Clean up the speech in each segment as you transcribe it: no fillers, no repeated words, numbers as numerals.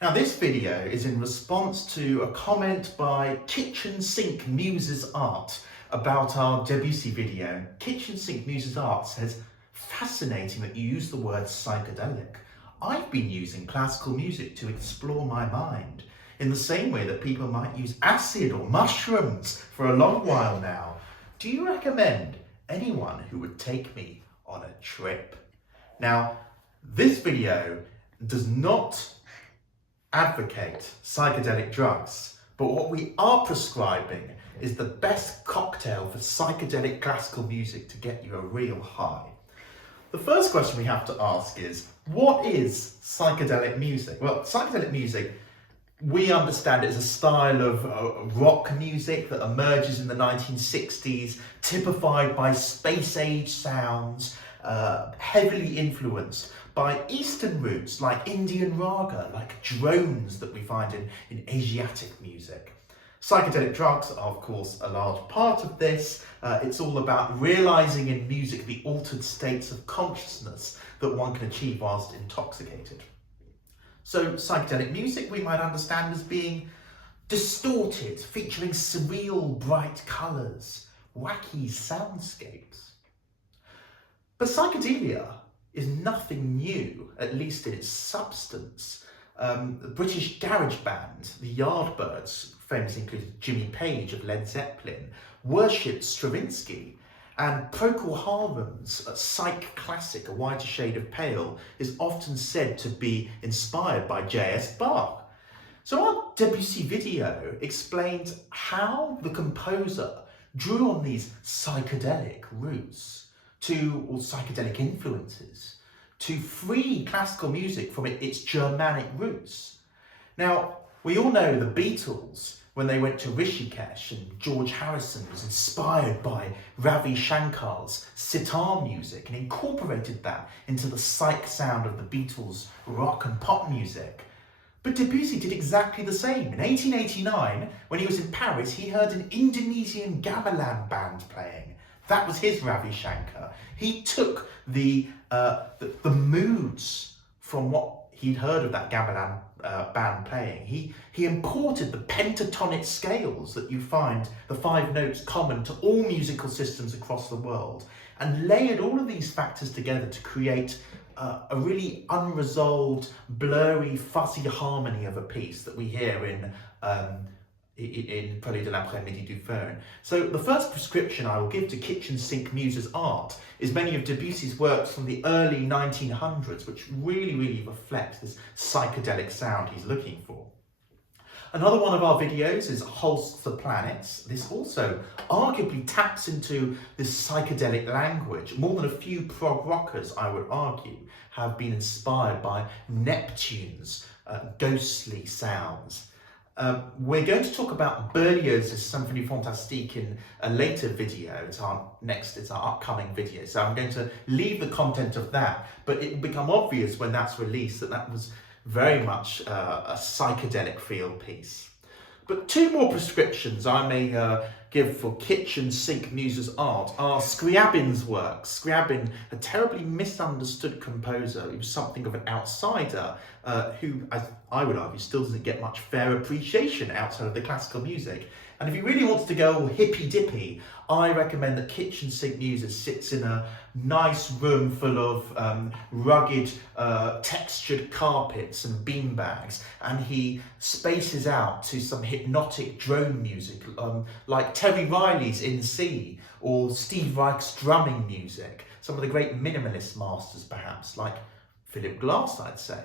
Now this video is in response to a comment by Kitchen Sink Muses Art about our Debussy video. Kitchen Sink Muses Art says, fascinating that you use the word psychedelic. I've been using classical music to explore my mind in the same way that people might use acid or mushrooms for a long while now. Do you recommend anyone who would take me on a trip? Now, this video does not advocate psychedelic drugs, but what we are prescribing is the best cocktail for psychedelic classical music to get you a real high. The first question we have to ask is, what is psychedelic music? Well, psychedelic music, we understand it as a style of rock music that emerges in the 1960s, typified by space-age sounds, heavily influenced by Eastern roots like Indian raga, like drones that we find in Asiatic music. Psychedelic drugs are, of course, a large part of this. It's all about realizing in music the altered states of consciousness that one can achieve whilst intoxicated. So psychedelic music we might understand as being distorted, featuring surreal bright colours, wacky soundscapes. But psychedelia is nothing new, at least in its substance. The British garage band, the Yardbirds, famously included Jimmy Page of Led Zeppelin, worshipped Stravinsky, and Procol Harum's psych classic, A Whiter Shade of Pale, is often said to be inspired by J.S. Bach. So our Debussy video explains how the composer drew on these psychedelic roots or psychedelic influences to free classical music from its Germanic roots. Now, we all know the Beatles, when they went to Rishikesh, and George Harrison was inspired by Ravi Shankar's sitar music and incorporated that into the psych sound of the Beatles' rock and pop music. But Debussy did exactly the same. In 1889, when he was in Paris, he heard an Indonesian gamelan band playing. That was his Ravi Shankar. He took the moods from what he'd heard of that gamelan band playing. He imported the pentatonic scales that you find, the 5 notes common to all musical systems across the world, and layered all of these factors together to create a really unresolved, blurry, fuzzy harmony of a piece that we hear in Prélude de l'après-midi du Faune. So the first prescription I will give to Kitchen Sink Muses Art is many of Debussy's works from the early 1900s, which really reflect this psychedelic sound he's looking for. Another one of our videos is Holst the Planets. This also arguably taps into this psychedelic language. More than a few prog rockers, I would argue, have been inspired by Neptune's ghostly sounds. We're going to talk about Berlioz's Symphonie Fantastique in a later video. It's our upcoming video. So I'm going to leave the content of that, but it will become obvious when that's released that was very much a psychedelic feel piece. But 2 more prescriptions I may give for Kitchen Sink Muses Art are Scriabin's work. Scriabin, a terribly misunderstood composer, he was something of an outsider who, as I would argue, still doesn't get much fair appreciation outside of the classical music. And if he really wants to go all hippy-dippy, I recommend that Kitchen Sink Muses sits in a nice room full of rugged, textured carpets and beanbags, and he spaces out to some hypnotic drone music, like Terry Riley's In C, or Steve Reich's drumming music, some of the great minimalist masters perhaps, like Philip Glass, I'd say.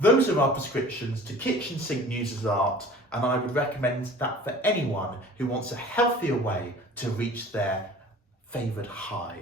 Those are our prescriptions to Kitchen Sink Muses Art, and I would recommend that for anyone who wants a healthier way to reach their favoured high.